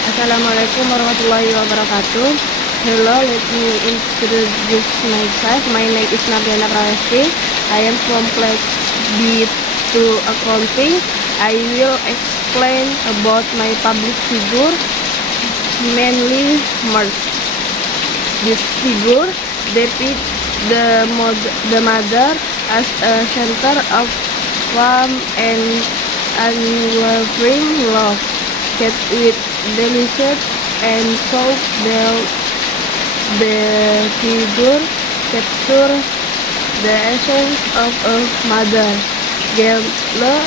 Assalamualaikum warahmatullahi wabarakatuh. Hello, let me introduce myself. My name is Nabiana Prayasti. I am from class B2 accounting. I will explain about my public figure, mainly merge. This figure depicts the mother as a center of warm and unwavering love, kept with delicious and soft the figure capture the essence of a mother, gentle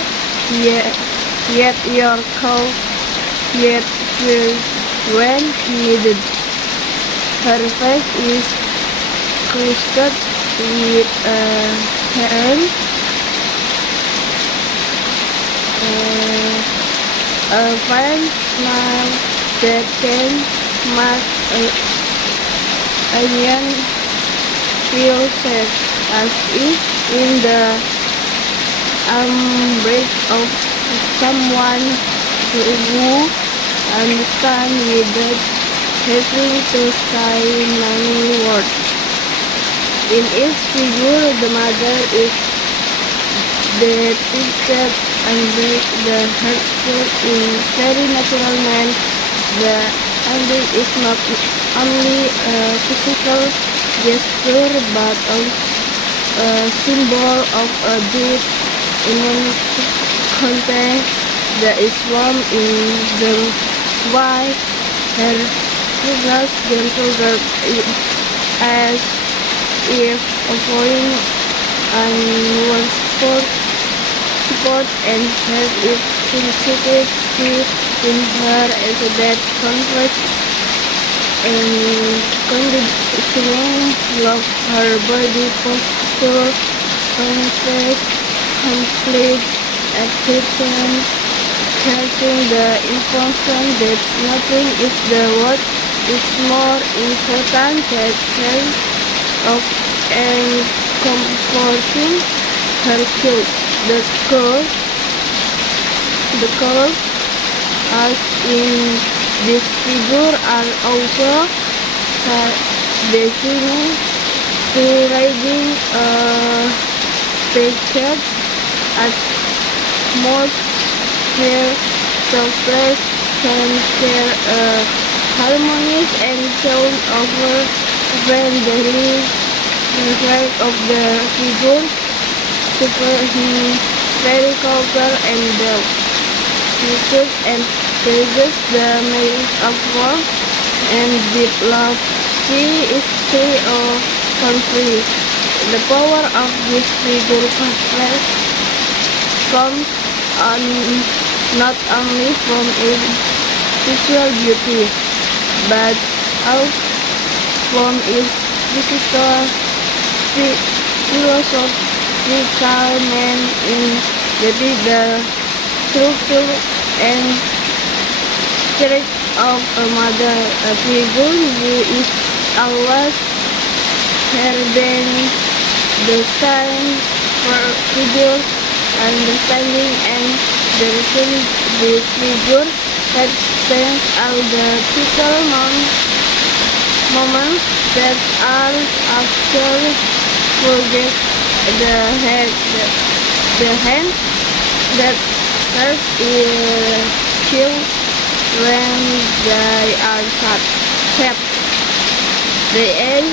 yet your cold, yet firm when needed. Her face is crusted with a fine smile that can make a young feel safe, as if in the embrace of someone who understands without having to say many words. In each figure, the mother is depicted under the heartful in very natural man. The ending is not only a physical gesture but also a symbol of a deep emotional content that is warm in the white her goodness gentle as if offering unwanted support and has its sensitivity in her as that conflict and conditioning love her body posture, conflict, acceptance, catching the information that nothing is the word is more important than sense of and comforting her cute. The curves as in this figure are also designed to riding a picture at most here surface can share a harmonious and tone over when the effect of the figure very color and the features and praises the meaning of warmth and deep love. She is free or conflict. The power of this figure comes not only from its visual beauty, but also from its philosophical meaning the structure and spirit of a mother figure who is always her than the same figure understanding and the figure that stands all the typical moments that are after forget the hand that first is killed when they are sad. The end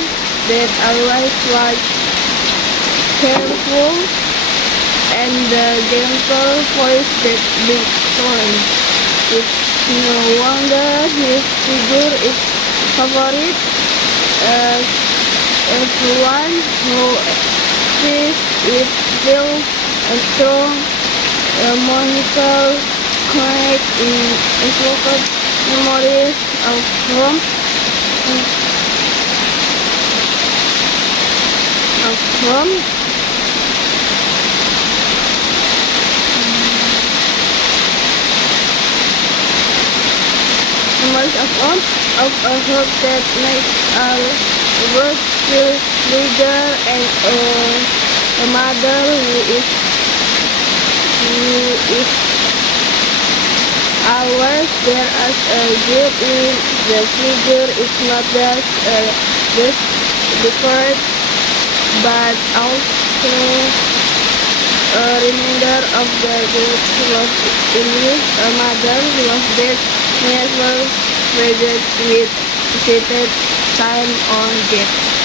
that always was careful and the gentle voice that beats tone. It's no wonder his figure is favorite. Everyone who sees it feels a strong emotional connect in evoked memories of home. Memories of home, of a hope that makes our world feel bigger and a mother who is always there as a good in the figure is not just deferred but also a reminder of the good love in which a mother was that never forgets with visited time on death.